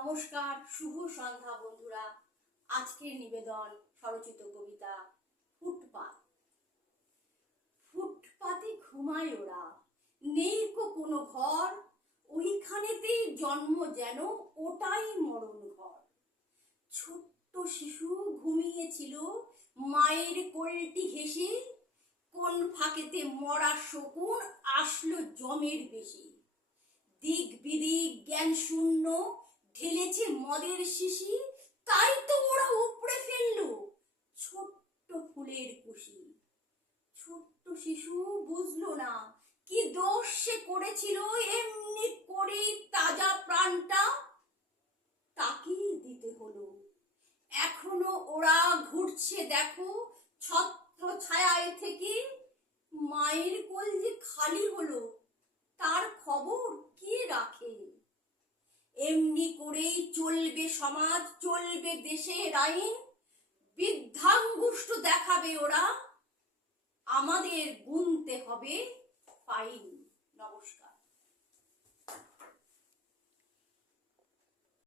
নমস্কার, শুভ সন্ধ্যা বন্ধুরা। আজকের নিবেদন স্বরচিত কবিতা ফুটপাত। ফুটপাতে ঘুমায় ওরা, নেই কোনো ঘর, ওইখানেতেই জন্ম যেন ওটাই মরণ ঘর। ছোট্ট শিশু ঘুমিয়েছিল মায়ের কোলটি ঘেঁষে, কোন ফাঁকেতে মরা শকুন আসলো জমের বেশি। দিক বিদিক জ্ঞান শূন্য ঢেলেছে মদের শিশি, তাই তো ওরা উপড়ে ফেললো ছোট্ট ফুলের কুশি। ছোট্ট শিশু বুঝলো না কি দোষ সে করেছিল, এমনি করেই তাজা প্রাণটা তাকেই দিতে হলো। এখনো ওরা ঘুরছে দেখো ছত্র ছায়ায় থেকে, মায়ের কোল যে খালি হলো তার খবর কে রাখে। এমনি করেই চলবে সমাজ, চলবে দেশের আইন, বৃদ্ধাঙ্গুষ্ঠ দেখাবে ওরা, আমাদের গুনতে হবে ফাইন। নমস্কার।